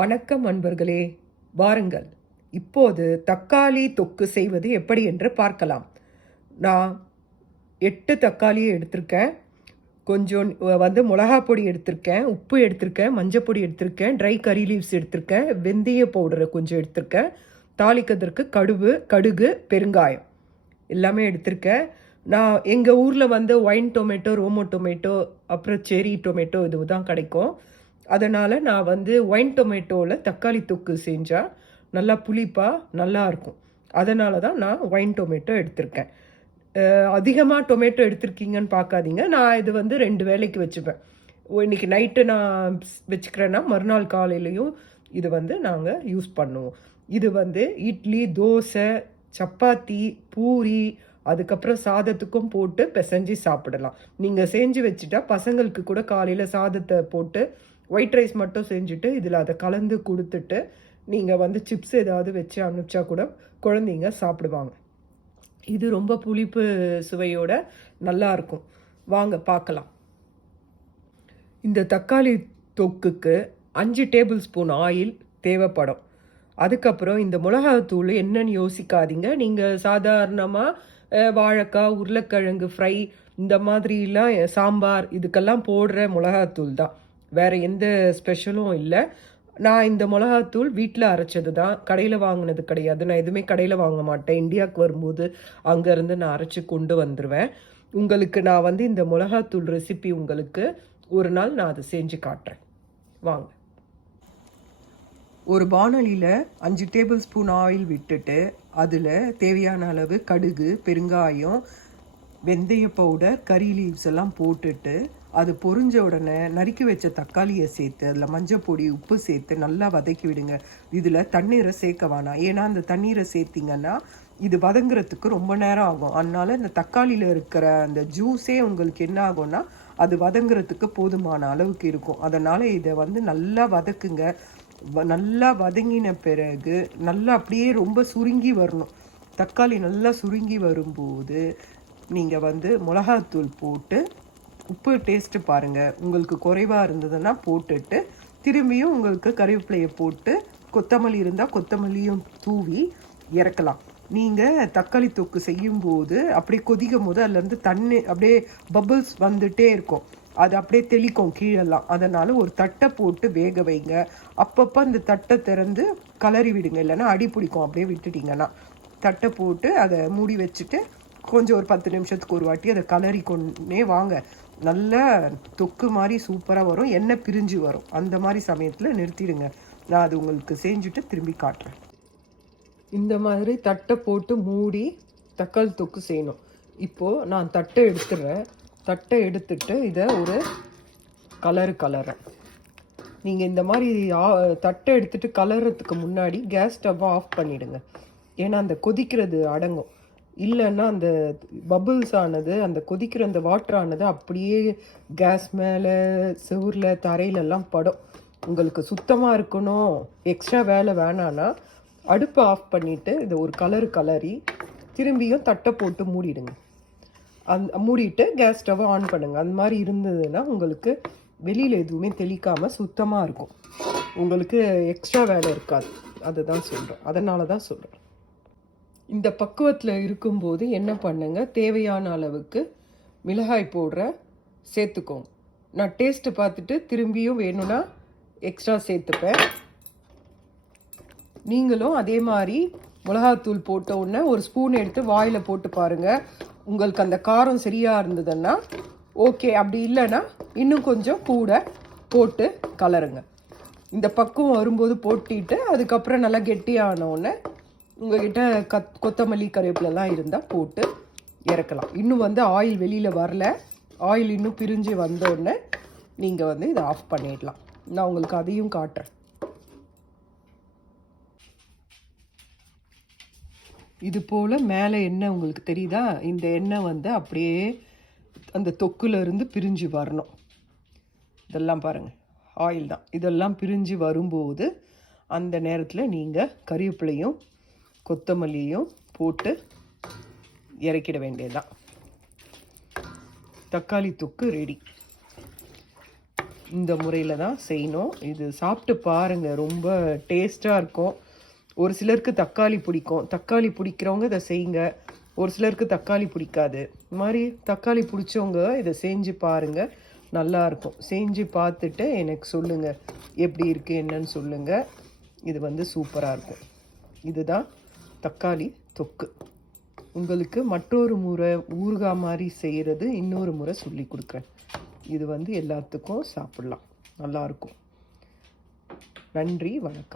வணக்கம் அன்பர்களே, வாருங்கள் இப்போது தக்காளி தொக்கு செய்வது எப்படி என்று பார்க்கலாம். நான் 8 தக்காளியை எடுத்திருக்கேன். கொஞ்சம் மிளகா பொடி எடுத்திருக்கேன், உப்பு எடுத்திருக்கேன், மஞ்சள் பொடி எடுத்திருக்கேன், ட்ரை கறி லீவ்ஸ் எடுத்திருக்கேன், வெந்தய பவுடரை கொஞ்சம் எடுத்திருக்கேன், தாளிக்கிறதுக்கு கடுகு, பெருங்காயம் எல்லாமே எடுத்திருக்கேன். நான் எங்கள் ஊரில் ஒயின் டொமேட்டோ, ரோமோ டொமேட்டோ, அப்புறம் செரி டொமேட்டோ இது தான் கிடைக்கும். அதனால் நான் ஒயின் டொமேட்டோவில் தக்காளி தொக்கு செஞ்சால் நல்லா புளிப்பாக நல்லாயிருக்கும். அதனால தான் நான் ஒயின் டொமேட்டோ எடுத்திருக்கேன். அதிகமாக டொமேட்டோ எடுத்திருக்கீங்கன்னு பார்க்காதீங்க. நான் இது 2 வேளைக்கு வச்சுப்பேன். இன்றைக்கி நைட்டு நான் வச்சுக்கிறேன்னா மறுநாள் காலையிலையும் இது நாங்கள் யூஸ் பண்ணுவோம். இது இட்லி, தோசை, சப்பாத்தி, பூரி, அதுக்கப்புறம் சாதத்துக்கும் போட்டு பிசைஞ்சு சாப்பிடலாம். நீங்கள் செஞ்சு வச்சுட்டா பசங்களுக்கு கூட காலையில் சாதத்தை போட்டு ஒயிட் ரைஸ் மட்டும் செஞ்சுட்டு இதில் அதை கலந்து கொடுத்துட்டு நீங்கள் சிப்ஸ் ஏதாவது வச்சு அனுப்பிச்சா கூட குழந்தைங்க சாப்பிடுவாங்க. இது ரொம்ப புளிப்பு சுவையோட நல்லாயிருக்கும். வாங்க பார்க்கலாம். இந்த தக்காளி தொக்குக்கு 5 டேபிள் ஸ்பூன் ஆயில் தேவைப்படும். அதுக்கப்புறம் இந்த மிளகாத்தூள் என்னன்னு யோசிக்காதீங்க. நீங்கள் சாதாரணமாக வாழைக்காய், உருளைக்கிழங்கு ஃப்ரை இந்த மாதிரிலாம் சாம்பார் இதுக்கெல்லாம் போடுற மிளகாத்தூள் தான். வேறு எந்த ஸ்பெஷலும் இல்லை. நான் இந்த மிளகாத்தூள் வீட்டில் அரைச்சது தான், கடையில் வாங்கினது கிடையாது. நான் எதுவுமே கடையில் வாங்க மாட்டேன். இந்தியாவுக்கு வரும்போது அங்கேருந்து நான் அரைச்சி கொண்டு வந்துடுவேன். உங்களுக்கு நான் இந்த மிளகாத்தூள் ரெசிபி உங்களுக்கு ஒரு நாள் நான் அதை செஞ்சு காட்டுறேன். வாங்க. ஒரு பானலியில் 5 டேபிள் ஸ்பூன் ஆயில் விட்டுட்டு அதில் தேவையான அளவு கடுகு, பெருங்காயம், வெந்தய பவுடர், கறி லீவ்ஸ் எல்லாம் போட்டுட்டு அது பொரிஞ்ச உடனே நறுக்கி வச்ச தக்காளியை சேர்த்து அதில் மஞ்சள் பொடி, உப்பு சேர்த்து நல்லா வதக்கி விடுங்க. இதில் தண்ணீரை சேர்க்க வேணாம். ஏன்னா அந்த தண்ணீரை சேர்த்திங்கன்னா இது வதங்குறதுக்கு ரொம்ப நேரம் ஆகும். அதனால இந்த தக்காளியில் இருக்கிற அந்த ஜூஸே உங்களுக்கு என்ன ஆகும்னா அது வதங்குறதுக்கு போதுமான அளவுக்கு இருக்கும். அதனால் இதை நல்லா வதக்குங்க. நல்லா வதங்கின பிறகு நல்லா அப்படியே ரொம்ப சுருங்கி வரணும். தக்காளி நல்லா சுருங்கி வரும்போது நீங்கள் மிளகாத்தூள் போட்டு உப்பு டேஸ்ட்டு பாருங்கள். உங்களுக்கு குறைவாக இருந்ததுன்னா போட்டுட்டு திரும்பியும் உங்களுக்கு கறிவேப்பிலையை போட்டு கொத்தமல்லி இருந்தால் கொத்தமல்லியும் தூவி இறக்கலாம். நீங்கள் தக்காளி தொக்கு செய்யும்போது அப்படியே கொதிக்கும் போது அதுலேருந்து தண்ணி அப்படியே பபிள்ஸ் வந்துட்டே இருக்கும். அது அப்படியே தெளிக்கும் கீழெல்லாம். அதனால் ஒரு தட்டை போட்டு வேக வைங்க. அப்பப்போ அந்த தட்டை திறந்து கலரி விடுங்க, இல்லைன்னா அடி பிடிக்கும். அப்படியே விட்டுட்டிங்கன்னா தட்டை போட்டு அதை மூடி வச்சுட்டு கொஞ்சம் ஒரு 10 நிமிஷத்துக்கு ஒரு வாட்டி அதை கலரி கொண்டே வாங்க. நல்ல தொக்கு மாதிரி சூப்பராக வரும். எண்ணெய் பிரிஞ்சு வரும். அந்த மாதிரி சமயத்தில் நிறுத்திடுங்க. நான் அது உங்களுக்கு செஞ்சுட்டு திரும்பி காட்டுறேன். இந்த மாதிரி தட்டை போட்டு மூடி தக்காளி தொக்கு செய்யணும். இப்போது நான் தட்டை எடுத்துடுறேன். தட்டை எடுத்துட்டு இதை ஒரு கலர்றேன். நீங்கள் இந்த மாதிரி தட்டை எடுத்துகிட்டு கலர்றதுக்கு முன்னாடி கேஸ் ஸ்டவ்வை ஆஃப் பண்ணிவிடுங்க. ஏன்னா அந்த கொதிக்கிறது அடங்கும். இல்லைன்னா அந்த பபிள்ஸ் ஆனது, அந்த கொதிக்கிற அந்த வாட்டர் ஆனது அப்படியே கேஸ் மேலே, செவுரில், தரையிலெல்லாம் படும். உங்களுக்கு சுத்தமாக இருக்கணும், எக்ஸ்ட்ரா வேலை வேணான்னா அடுப்பை ஆஃப் பண்ணிவிட்டு இதை ஒரு கலரி திரும்பியும் தட்டை போட்டு மூடிடுங்க. மூடிட்டு கேஸ் ஸ்டவ்வை ஆன் பண்ணுங்கள். அந்த மாதிரி இருந்ததுன்னா உங்களுக்கு வெளியில் எதுவுமே தெளிக்காமல் சுத்தமாக இருக்கும். உங்களுக்கு எக்ஸ்ட்ரா வேலை இருக்காது. அதுதான் சொல்கிறேன். அதனால தான் சொல்கிறேன். இந்த பக்குவத்தில் இருக்கும்போது என்ன பண்ணுங்க, தேவையான அளவுக்கு மிளகாய் பவுடரை சேர்த்துக்கோங்க. நான் டேஸ்ட்டு பார்த்துட்டு திரும்பியும் வேணும்னா எக்ஸ்ட்ரா சேர்த்துப்பேன். நீங்களும் அதே மாதிரி மிளகாத்தூள் போட்ட உடனே ஒரு ஸ்பூன் எடுத்து வாயில் போட்டு பாருங்கள். உங்களுக்கு அந்த காரம் சரியாக இருந்ததுன்னா ஓகே. அப்படி இல்லைன்னா இன்னும் கொஞ்சம் கூட போட்டு கலருங்க. இந்த பக்குவம் வரும்போது போட்டிட்டு அதுக்கப்புறம் நல்லா கெட்டியானோடனே உங்கள்கிட்ட கொத்தமல்லி, கருவேப்பிலெல்லாம் இருந்தால் போட்டு இறக்கலாம். இன்னும் ஆயில் வெளியில் வரல. ஆயில் இன்னும் பிரிஞ்சு வந்தோடனே நீங்கள் இதை ஆஃப் பண்ணிடலாம். நான் உங்களுக்கு அதையும் காட்டுறேன். இது போல் மேலே எண்ணெய் உங்களுக்கு தெரியுதா? இந்த எண்ணெய் அப்படியே அந்த தொக்குலேருந்து பிரிஞ்சு வரணும். இதெல்லாம் பாருங்கள், ஆயில் தான். இதெல்லாம் பிரிஞ்சு வரும்போது அந்த நேரத்தில் நீங்கள் கறிவேப்பிலையும் கொத்தமல்லியும் போட்டு இறக்கிட வேண்டியதுதான். தக்காளி தொக்கு ரெடி. இந்த முறையில் தான் செய்யணும். இது சாப்பிட்டு பாருங்கள், ரொம்ப டேஸ்ட்டாக இருக்கும். ஒரு சிலருக்கு தக்காளி பிடிக்கும், தக்காளி பிடிக்கிறவங்க இதை செய்யுங்க. ஒரு சிலருக்கு தக்காளி பிடிக்காது. இது மாதிரி தக்காளி பிடிச்சவங்க இதை செஞ்சு பாருங்கள், நல்லாயிருக்கும். செஞ்சு பார்த்துட்டு எனக்கு சொல்லுங்கள் எப்படி இருக்குது என்னன்னு சொல்லுங்கள். இது வந்து சூப்பராக இருக்கும். இதுதான் தக்காளி தொக்கு. உங்களுக்கு மற்றொரு முறை ஊறுகாய் மாதிரி செய்கிறது இன்னொரு முறை சொல்லி கொடுக்குறேன். இது வந்து எல்லாத்துக்கும் சாப்பிட்லாம், நல்லாயிருக்கும். நன்றி, வணக்கம்.